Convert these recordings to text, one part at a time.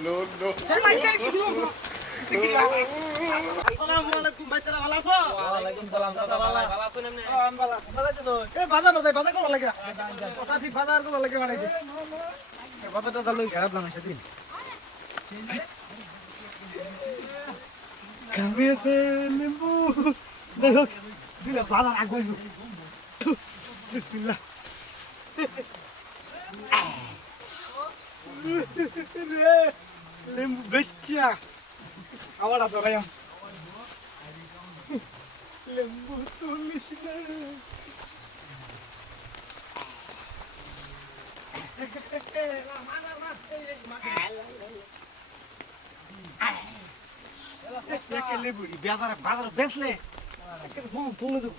No no আসসালামু আলাইকুম ভাই এ বাজার করব লাগে মানে লিম্বু দেখো দিলে বিসমিল্লাহ লিম্বু বেচ্চা আমার ধরাইম লেম্বু তুলিস না বাজারে বেচলে। তুলে দেবো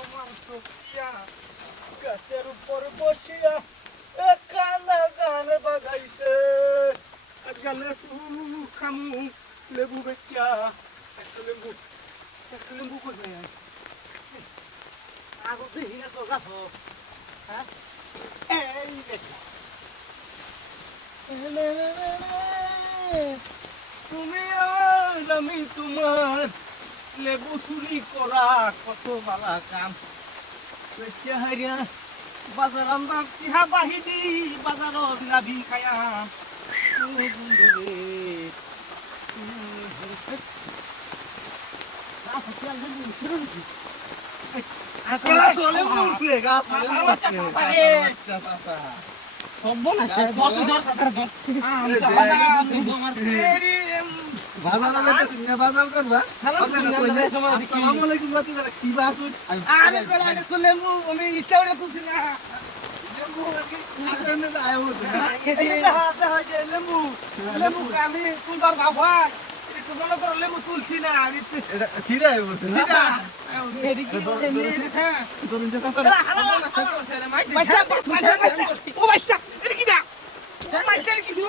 আমার সখিয়া গাছের উপর বসিয়া কানা গান বাগাইছে। খামু লেবু বেচা। একটা লেবু একটা লেবু কই ভাই আগো তো গাছ হ্যাঁ এই দেখা তুমি আর আমি তোমার লেবু চুরি করা কত বালা কাম হারিয়া বাজার আমরা তিহা বাহিনী বাজারত লাভি খায়াম চলে বাজার যাইতেছি না বাজার করবা। আসসালামু আলাইকুম বাতি যারা কি বাসুন আরে বেলা তো লেবু আমি ইচ্ছা করে তুলছি না। কি আতে হচ্ছে হাতে হয় যে। আমি ভাব হয় একটু মনে করো তুলছি না আমি এটা সিরা কি দা মাইটা কিছু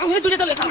আমি দূরে তো লেখা